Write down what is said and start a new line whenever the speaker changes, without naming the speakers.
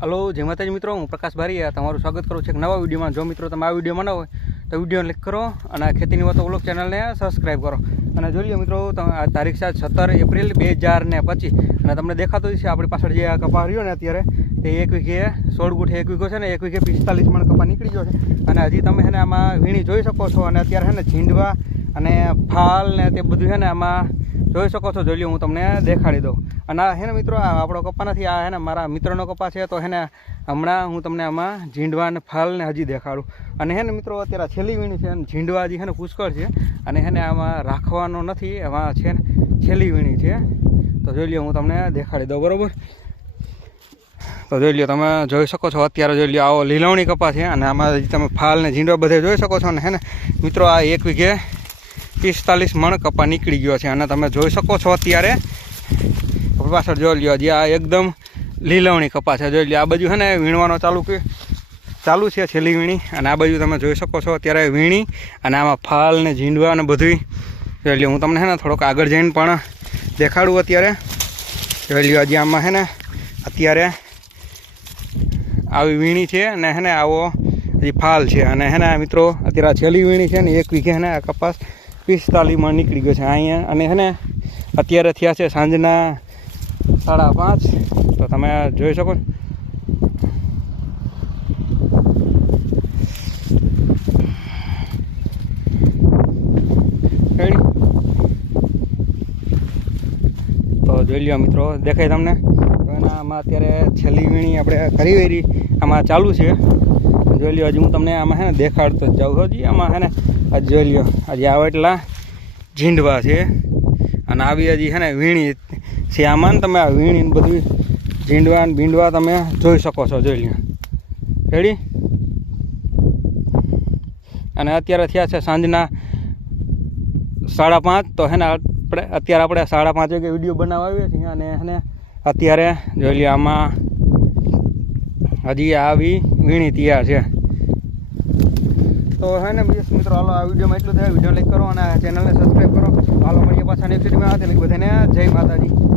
Hello, જય માતાજી મિત્રો, હું પ્રકાશ ભારીયા. તમારું સ્વાગત કરું છું એક નવા વિડીયોમાં. જો મિત્રો તમે આ વીડિયો બનાવો હોય, તો વિડીયોને ક્લિક કરો અને ખેતીની વાતો ઓલોક ચેનલને સબસ્ક્રાઈબ કરો. અને જોઈ લો મિત્રો, તમે આ તારીખ સાત સત્તર એપ્રિલ બે હજાર ને પચીસ. અને તમને દેખાતું છે આપણી પાછળ જે આ કપા રહ્યો ને અત્યારે, તે એક વીઘે સોળ ગુઠે એક વીઘો છે ને, એક વીઘે પિસ્તાલીસ મણ કપા નીકળી ગયો છે. અને હજી તમે છે ને આમાં વીણી જોઈ શકો છો. અને અત્યારે છે ને, ઝીંડવા અને ફાલ ને તે બધું છે ને આમાં જોઈ શકો છો, જોઈ લો હું તમને દેખાડી દઉં. અને આ હે ને મિત્રો, આ આપણો કપા નથી, આ હે ને મારા મિત્રનો કપા છે, તો હે ને હમણાં હું તમને આમાં ઝીંડવા અને ફાલને હજી દેખાડું. અને હે ને મિત્રો, અત્યારે છેલ્લી વીણી છે, અને ઝીંડવા હજી હે ને પુષ્કળ છે, અને હે ને આમાં રાખવાનો નથી એમાં છે ને છેલ્લી વીણી છે. તો જોઈ લો હું તમને દેખાડી દઉં, બરાબર? તો જોઈ લો તમે જોઈ શકો છો, અત્યારે જોઈ લો આવો લીલવણી કપા છે, અને આમાં તમે ફાલ ને ઝીંડવા બધે જોઈ શકો છો, અને હે ને મિત્રો, આ એક વીઘે પિસ્તાલીસ મણ કપા નીકળી ગયો છે. અને તમે જોઈ શકો છો અત્યારે. પાછળ જોઈ લ્યો જે આ એકદમ લીલવણી કપા છે. જોઈ લ્યો, આ બાજુ છે ને વીણવાનો ચાલુ ચાલુ છે છેલ્લી વીણી. અને આ બાજુ તમે જોઈ શકો છો અત્યારે વીણી. અને આમાં ફાલ ને ઝીંડવા ને બધું જોઈ લ્યો, હું તમને છે ને થોડોક આગળ જઈને પણ દેખાડું અત્યારે. જોઈ લ્યો, હજી આમાં છે ને અત્યારે આવી વીણી છે અને હે ને આવો હજી ફાલ છે. અને હે ને આ મિત્રો, અત્યારે છેલ્લી વીણી છે ને, એક વીઘે હે ને આ કપાસ પિસ્તાલીસમાં નીકળી ગયો છે. અહીંયા અને હે ને, અત્યારે થયા છે સાંજના સાડા પાંચ. તો તમે જોઈ શકો ને. તો જોઈ લ્યો મિત્રો, દેખાય તમને. તો એના આમાં અત્યારે છેલ્લી વીણી આપણે કરી વેરી. આમાં ચાલુ છે. જોઈ લ્યો, હજી હું તમને આમાં હે ને દેખાડતો જાઉં હજી આમાં હે ને, આ જોઈ લ્યો, હજી આવા એટલા ઝીંડવા છે. અને આવી હજી હે ને વીણી છે આમાં તમે આ વીણી ને બધું ઝીંડવા ને ભીંડવા તમે જોઈ શકો છો, જોઈ લો રેડી અને અત્યારે થયા છે સાંજના સાડા પાંચ. તો હે ને આપણે, અત્યારે આપણે સાડા પાંચ વાગે વીડિયો બનાવવા આવીએ છીએ અને હે ને અત્યારે જોઈ લ્યો આમાં હજી આવી વીણી તૈયાર છે. તો હે ને બીજા મિત્રો, હાલો આ વિડીયોમાં એટલું થાય વીડિયો લાઈક કરો અને ચેનલને સબસ્ક્રાઈબ કરો. હાલો, મળીએ પાછા નેક્સ્ટ વિડીયોમાં બધાને જય માતાજી.